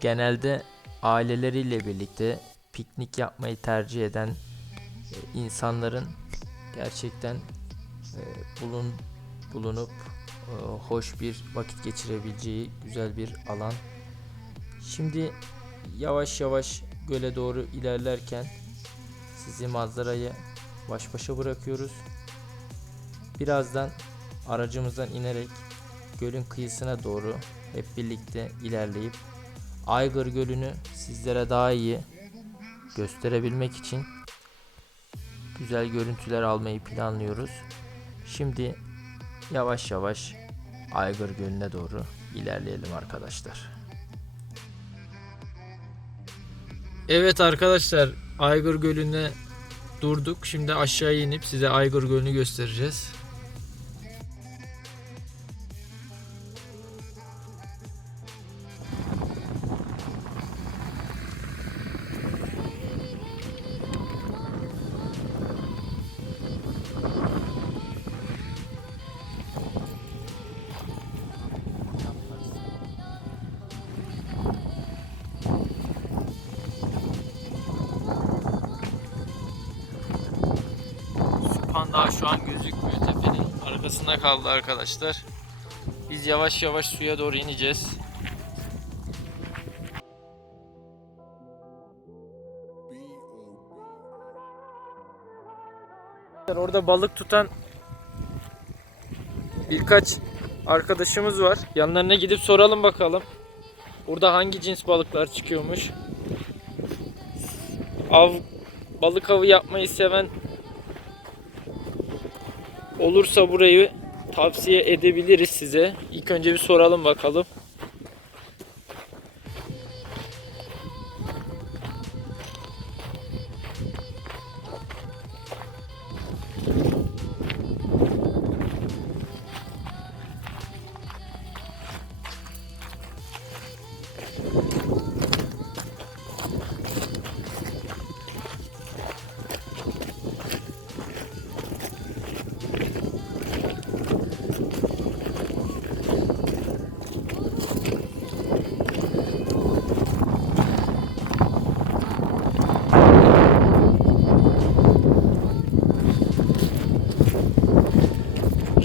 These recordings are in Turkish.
genelde aileleriyle birlikte piknik yapmayı tercih eden e, insanların gerçekten e, bulun bulunup e, hoş bir vakit geçirebileceği güzel bir alan. Şimdi yavaş yavaş göle doğru ilerlerken sizi manzarayı baş başa bırakıyoruz. Birazdan aracımızdan inerek gölün kıyısına doğru hep birlikte ilerleyip Aygır Gölü'nü sizlere daha iyi gösterebilmek için güzel görüntüler almayı planlıyoruz. Şimdi yavaş yavaş Aygır Gölü'ne doğru ilerleyelim arkadaşlar. Evet arkadaşlar Aygır Gölü'ne durduk. Şimdi aşağı inip size Aygır Gölü'nü göstereceğiz. Daha şu an gözükmüyor tepenin arkasında kaldı arkadaşlar. Biz yavaş yavaş suya doğru ineceğiz. Orada balık tutan birkaç arkadaşımız var. Yanlarına gidip soralım bakalım. Burada hangi cins balıklar çıkıyormuş. Av balık avı yapmayı seven olursa burayı tavsiye edebiliriz size. İlk önce bir soralım bakalım.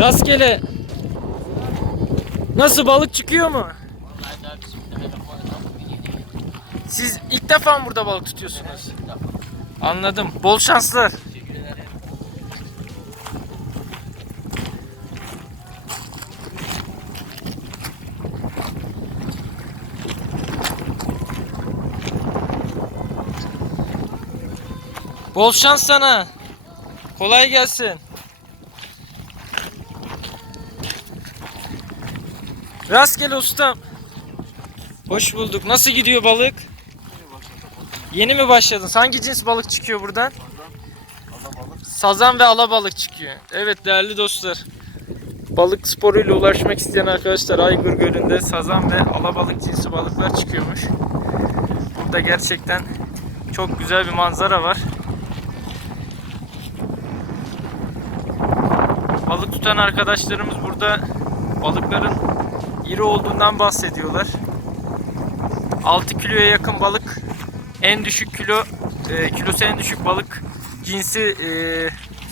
Rastgele. Nasıl balık çıkıyor mu? Siz ilk defa mı burada balık tutuyorsunuz? Anladım. Bol şanslar. Bol şans sana. Kolay gelsin. Rastgele ustam. Hoş bulduk. Nasıl gidiyor balık? Yeni mi başladın? Hangi cins balık çıkıyor buradan? Sazan ve alabalık çıkıyor. Evet değerli dostlar. Balık sporuyla ulaşmak isteyen arkadaşlar Aygır Gölü'nde sazan ve alabalık cinsi balıklar çıkıyormuş. Burada gerçekten çok güzel bir manzara var. Balık tutan arkadaşlarımız burada balıkların iri olduğundan bahsediyorlar. 6 kiloya yakın balık en düşük kilo e, kilosu en düşük balık cinsi e,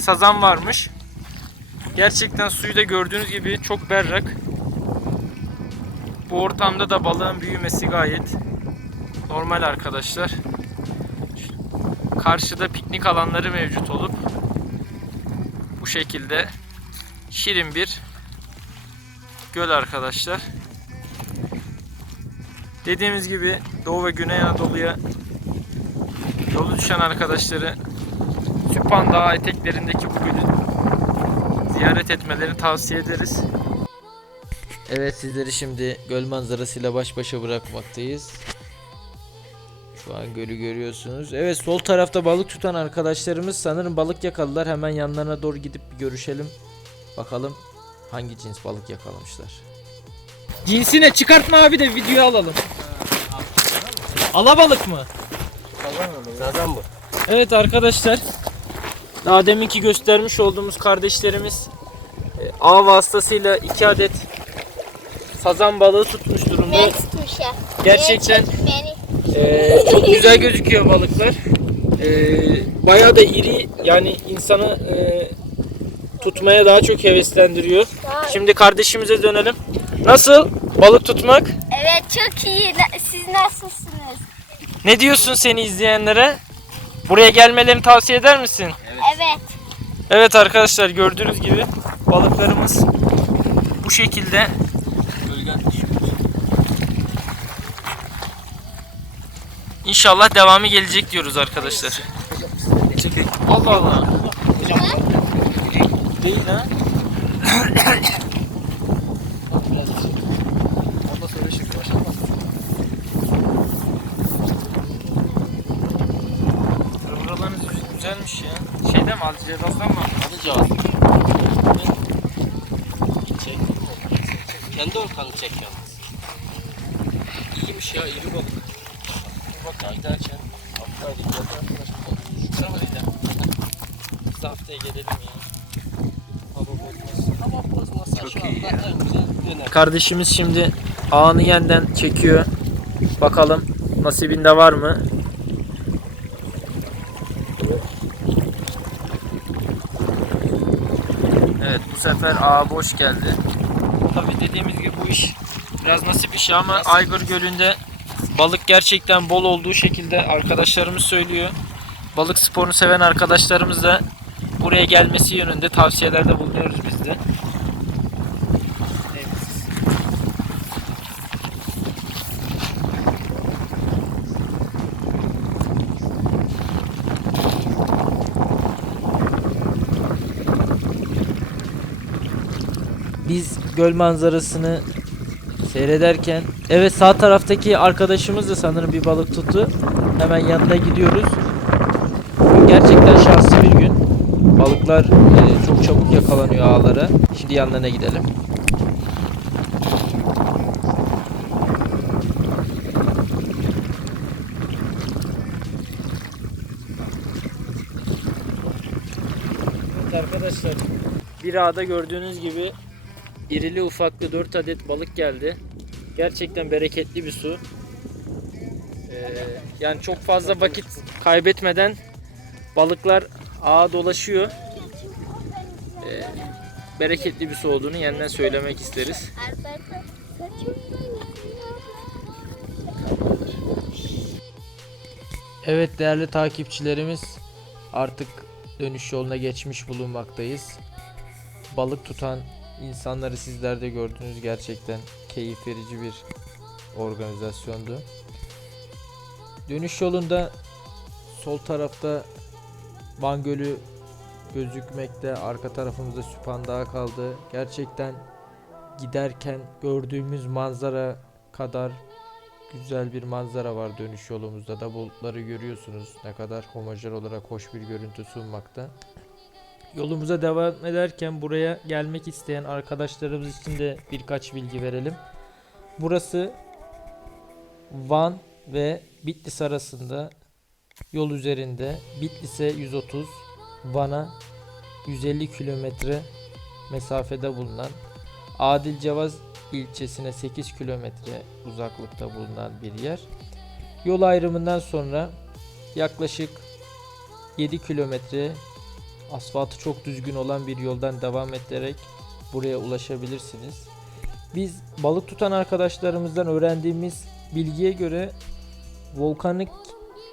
sazan varmış. Gerçekten suyu da gördüğünüz gibi çok berrak. Bu ortamda da balığın büyümesi gayet normal arkadaşlar. Karşıda piknik alanları mevcut olup bu şekilde şirin bir göl arkadaşlar. Dediğimiz gibi Doğu ve Güney Anadolu'ya yolu düşen arkadaşları Süphan Dağı eteklerindeki bu gölü ziyaret etmelerini tavsiye ederiz. Evet sizleri şimdi göl manzarasıyla baş başa bırakmaktayız. Şu an gölü görüyorsunuz. Evet sol tarafta balık tutan arkadaşlarımız sanırım balık yakaladılar. Hemen yanlarına doğru gidip bir görüşelim. Bakalım hangi cins balık yakalamışlar. Cinsi ne? Çıkartma abi de videoya alalım. Alabalık mı? Sazan bu. Evet arkadaşlar. Daha deminki göstermiş olduğumuz kardeşlerimiz e, ağ vasıtasıyla iki adet sazan balığı tutmuş durumda. Gerçekten. Ee, çok güzel gözüküyor balıklar. Ee, bayağı da iri yani insanı e, tutmaya daha çok heveslendiriyor. Daha- Şimdi kardeşimize dönelim. Nasıl balık tutmak? Evet çok iyi. Siz nasılsınız? Ne diyorsun seni izleyenlere? Buraya gelmelerini tavsiye eder misin? Evet. Evet arkadaşlar gördüğünüz gibi balıklarımız bu şekilde. İnşallah devamı gelecek diyoruz arkadaşlar. Allah Allah. Değil ha. Ondan sonra şimdi başlamaz. Buralarınız güzelmiş ya. Şeyde mi Alcezas'tan mı? Alacağız. Çek. Kendi ortanı çek yalnız. İyiymiş ya. Dur bak ya giderken. Haftaya arkadaşlar. Şuna mı gidelim? Biz haftaya gelelim ya. En güzel dönem. Kardeşimiz şimdi ağını yeniden çekiyor. Bakalım nasibinde var mı? Evet bu sefer ağa boş geldi. Tabi dediğimiz gibi bu iş biraz nasip işi ama Aygır Gölü'nde balık gerçekten bol olduğu şekilde arkadaşlarımız söylüyor. Balık sporunu seven arkadaşlarımız da buraya gelmesi yönünde tavsiyelerde bulunuyoruz biz de. Biz göl manzarasını seyrederken evet sağ taraftaki arkadaşımız da sanırım bir balık tuttu. Hemen yanına gidiyoruz. Gerçekten şanslı bir gün. Balıklar e, çok çabuk yakalanıyor ağlara. Şimdi yanlarına gidelim. Evet arkadaşlar bir ağda gördüğünüz gibi irili ufaklı 4 adet balık geldi. Gerçekten bereketli bir su. Ee, yani çok fazla vakit kaybetmeden balıklar ağa dolaşıyor. Ee, bereketli bir su olduğunu yeniden söylemek isteriz. Evet değerli takipçilerimiz artık dönüş yoluna geçmiş bulunmaktayız. Balık tutan insanları sizler de gördünüz gerçekten keyif verici bir organizasyondu. Dönüş yolunda sol tarafta Van Gölü gözükmekte. Arka tarafımızda Süphan Dağı kaldı. Gerçekten giderken gördüğümüz manzara kadar güzel bir manzara var dönüş yolumuzda da bulutları görüyorsunuz ne kadar homojen olarak hoş bir görüntü sunmakta. Yolumuza devam ederken buraya gelmek isteyen arkadaşlarımız için de birkaç bilgi verelim. Burası Van ve Bitlis arasında yol üzerinde Bitlis'e 130, Van'a 150 kilometre mesafede bulunan Adil Cevaz ilçesine 8 kilometre uzaklıkta bulunan bir yer. Yol ayrımından sonra yaklaşık 7 kilometre asfaltı çok düzgün olan bir yoldan devam ederek buraya ulaşabilirsiniz. Biz balık tutan arkadaşlarımızdan öğrendiğimiz bilgiye göre volkanik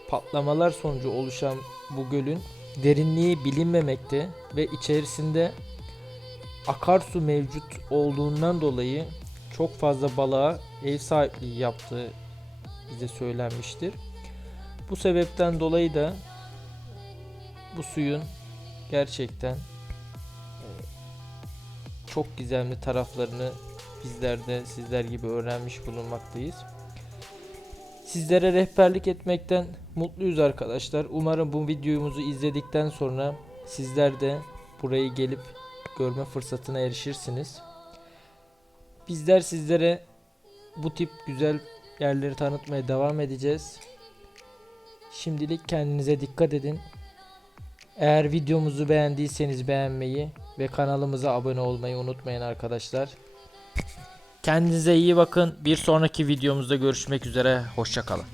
patlamalar sonucu oluşan bu gölün derinliği bilinmemekte ve içerisinde akarsu mevcut olduğundan dolayı çok fazla balığa ev sahipliği yaptığı bize söylenmiştir. Bu sebepten dolayı da bu suyun gerçekten e, çok gizemli taraflarını bizler de sizler gibi öğrenmiş bulunmaktayız. Sizlere rehberlik etmekten mutluyuz arkadaşlar. Umarım bu videomuzu izledikten sonra sizler de burayı gelip görme fırsatına erişirsiniz. Bizler sizlere bu tip güzel yerleri tanıtmaya devam edeceğiz. Şimdilik kendinize dikkat edin. Eğer videomuzu beğendiyseniz beğenmeyi ve kanalımıza abone olmayı unutmayın arkadaşlar. Kendinize iyi bakın. Bir sonraki videomuzda görüşmek üzere. Hoşçakalın.